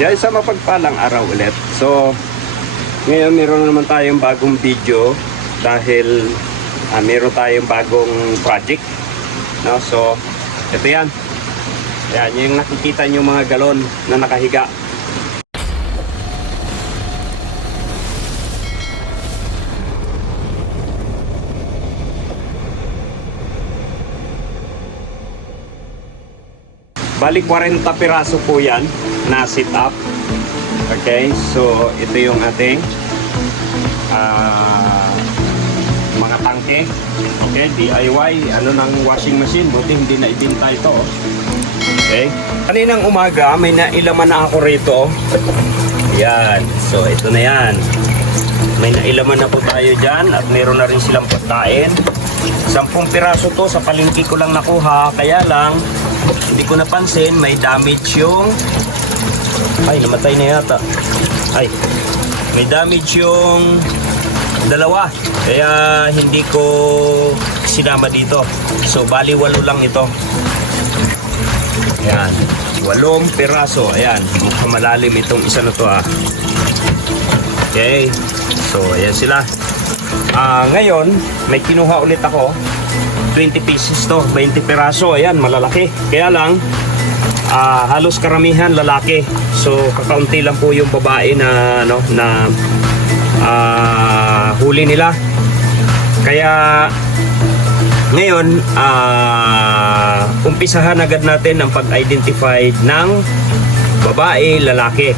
Yan, sa mapagpalang araw ulit. So, ngayon meron naman tayong bagong video dahil meron tayong bagong project. No? So, ito yan. Yan, yung nakikita nyo mga galon na nakahiga. Balik 40 piraso po yan na sit up. Okay, so ito yung ating mga tangke. Okay, DIY, ano ng washing machine. Buti hindi na ibinta ito. Okay, kaninang umaga may nailaman na ako rito. Yan, so ito na yan. May nailaman na po tayo dyan at meron na rin silang pagkain. 10 piraso to, sa palengke ko lang nakuha. Kaya lang hindi ko napansin, may damage yung... Ay, namatay na yata. Ay, may damage yung dalawa. Kaya hindi ko sinama dito. So, bali 8 lang ito. Ayan, 8 piraso. Ayan, mukhang malalim itong isa na to ha. Okay, so ayan sila. Ngayon, may kinuha ulit ako. 20 pieces to, 20 piraso. Ayan, malalaki. Kaya lang, halos karamihan lalaki. So, kakaunti lang po yung babae na, huli nila. Kaya, ngayon, umpisahan agad natin ang pag-identify ng babae, lalaki.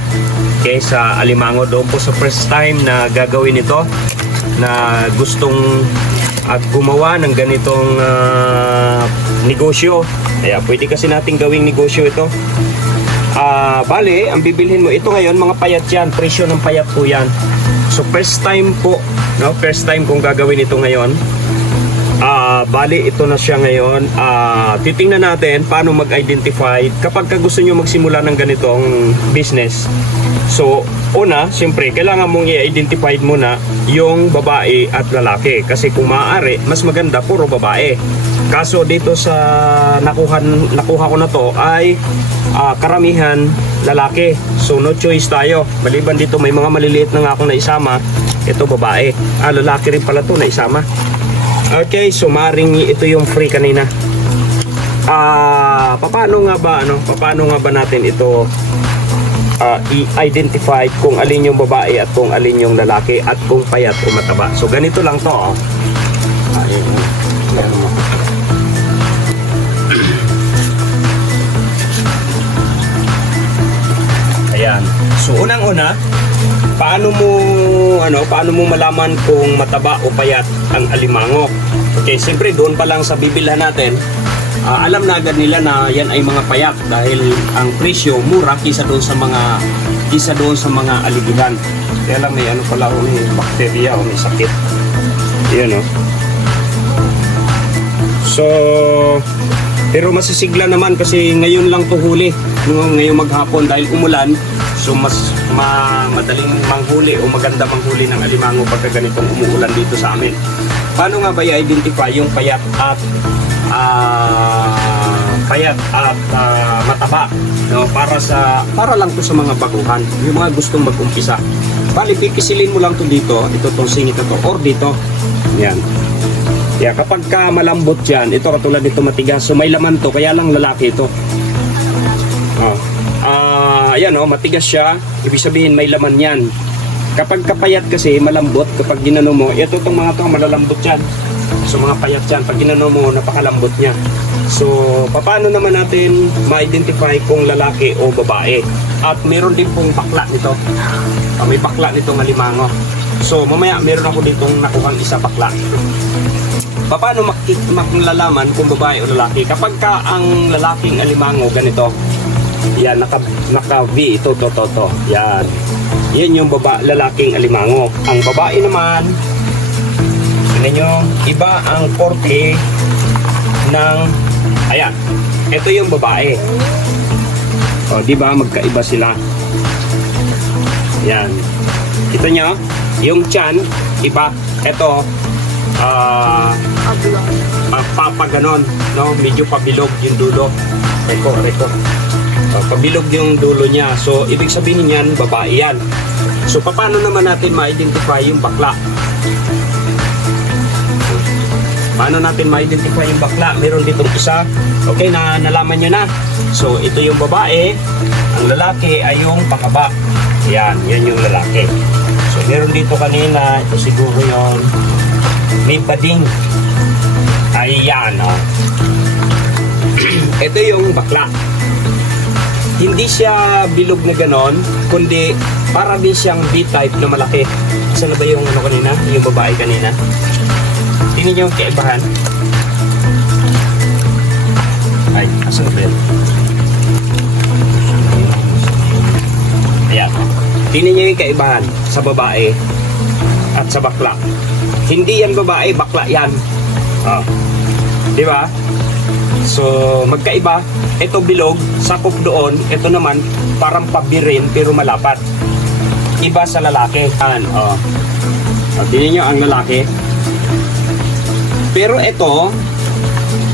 Okay, sa Alimango doon po sa first time na gagawin ito, na gustong gumawa ng ganitong negosyo. Kaya pwede kasi nating gawing negosyo ito. Bale, ang bibilhin mo ito ngayon, mga payat yan, presyo ng payat po yan. So first time po, no? First time kong gagawin ito ngayon. Bali, ito na siya ngayon. Titingnan natin paano mag-identify kapag gusto nyo magsimula ng ganitong business. So, una, siyempre, kailangan mong i-identify muna yung babae at lalaki. Kasi kung maaari, mas maganda puro babae. Kaso dito sa nakuha ko na to ay karamihan lalaki. So, no choice tayo. Maliban dito, may mga maliliit na nga akong naisama. Ito babae. Lalaki rin pala to na isama. Okay, so maring ito yung free kanina. Paano nga ba natin ito i-identify kung alin yung babae at kung alin yung lalaki at kung payat o mataba. So ganito lang to. Ayan. So unang-una, paano mo malaman kung mataba o payat ang alimango? Okay, siyempre doon pa lang sa bibilhan natin, alam na agad nila na yan ay mga payat dahil ang presyo mura kisa doon sa mga aligigan. Kaya lang may may bakterya o may sakit. Yan o. So, pero masisigla naman kasi ngayon lang to huli, ngayong maghapon dahil umulan. So mas madaling manghuli o maganda manghuli ng alimango pagka ganitong umuulan dito sa amin. Paano nga ba i-identify yung payat at mataba? No, para lang to sa mga baguhan, yung mga gustong mag-umpisa. Bali, pipisilin mo lang to dito, ito tong singit na to, or dito. Yan. Yeah, kapag malambot yan, ito katulad nito matigas, so may laman to, kaya lang lalaki ito. Ayan matigas siya, ibig sabihin may laman yan. Kapag kapayat kasi, malambot, kapag ginano mo, ito itong mga to, malalambot yan. So mga payat yan, pag ginano mo, napakalambot niya. So, paano naman natin ma-identify kung lalaki o babae? At meron din pong bakla nito. May bakla nitong alimango. So, mamaya meron ako ditong nakuhang isa bakla. Paano maklalaman kung babae o lalaki? Kapag ang lalaking alimango ganito, yan, naka-V ito, to. Yan. Yan yung lalaking alimango. Ang babae naman, tingnan nyo, iba ang korte ng, ayan, ito yung babae. Di ba magkaiba sila? Yan. Kita nyo, yung tiyan, iba. Ito, papa ganon, no? Medyo pabilog yung dulo. Reko. Pabilog yung dulo niya. So, ibig sabihin yan, babae yan. So, paano naman natin ma-identify yung bakla? Paano natin ma-identify yung bakla? Meron ditong isa. Okay, nalaman nyo na. So, ito yung babae. Ang lalaki ay yung pakaba. Yan yung lalaki. So, meron dito kanina. Ito siguro yung may bading. Ayan, oh. Ito yung bakla. Hindi siya bilog na ganon, kundi para din siyang B-type na malaki. Saan na ba yung ano kanina? Yung babae kanina? Tingnan niyo yung kaibahan. Ay, asan ba yun? Ayan. Tingnan niyo yung kaibahan sa babae at sa bakla. Hindi yan babae, bakla yan. Oh. Di ba? So, magkaiba. Ito bilog, sakop doon. Ito naman, parang pabirin pero malapat. Iba sa lalaki. Oh. Tingnan nyo ang lalaki. Pero ito,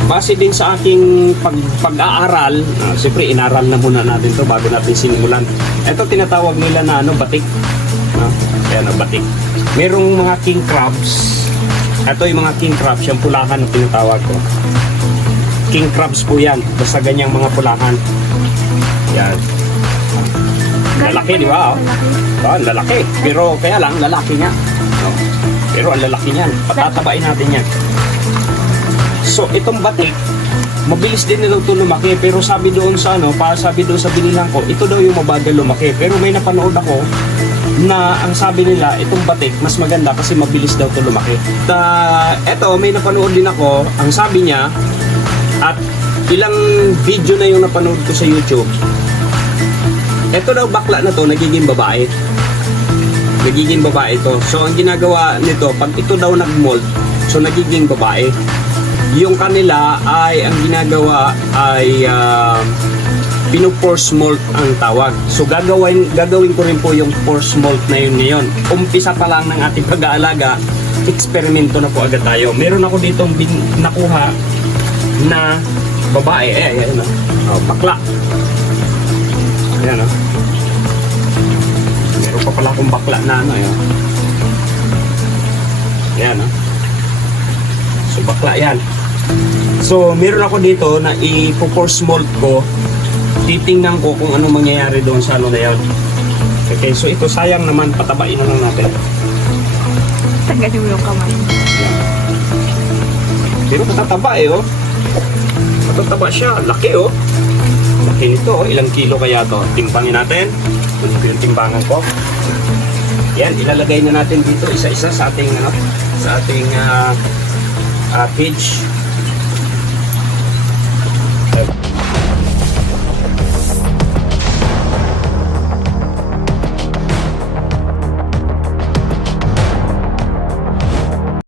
base din sa aking pag-aaral, siyempre inaral na muna natin to bago natin sinimulan. Ito tinatawag nila na batik. Ayan, batik. Merong mga king crabs. Ito yung mga king crabs, yung pulahan na tinatawag ko. King crabs po yan. Basta ganyang mga pulahan. Yan. Lalaki, di ba? Lalaki. Pero kaya lang, lalaki niya. Pero ang lalaki niyan. Patatabain natin yan. So, itong batik, mabilis din nila ito lumaki. Pero sabi doon sa sabi doon sa binilang ko, ito daw yung mabagal lumaki. Pero may napanood ako na ang sabi nila, itong batik, mas maganda kasi mabilis daw ito lumaki. Ito, may napanood din ako, ang sabi niya, at ilang video na yung napanood ko sa YouTube. Ito daw bakla na to nagiging babae. Nagiging babae ito. So ang ginagawa nito, pag ito daw nag-mold, so nagiging babae. Yung kanila ay ang ginagawa ay pino-force molt ang tawag. So gagawin ko rin po yung force molt na yun ngayon. Umpisa pa lang ng ating pag-aalaga, eksperimento na po agad tayo. Meron ako ditong nakuha na babae, ayan bakla. Ayan meron pa pala akong bakla na ayan. Ayan so bakla yan. So meron ako dito na i-force mold ko, titingnan ko kung ano mangyayari doon sa na yan. Okay, so ito sayang naman, patabain na lang natin. Tanggalin mo yung kamay. Pero matataba oh. Matataba siya, laki oh. Laki nito oh, ilang kilo kaya to? Timbangin natin. Ito yung timbangan ko. Yan, ilalagay na natin dito isa-isa sa ating sa ating page.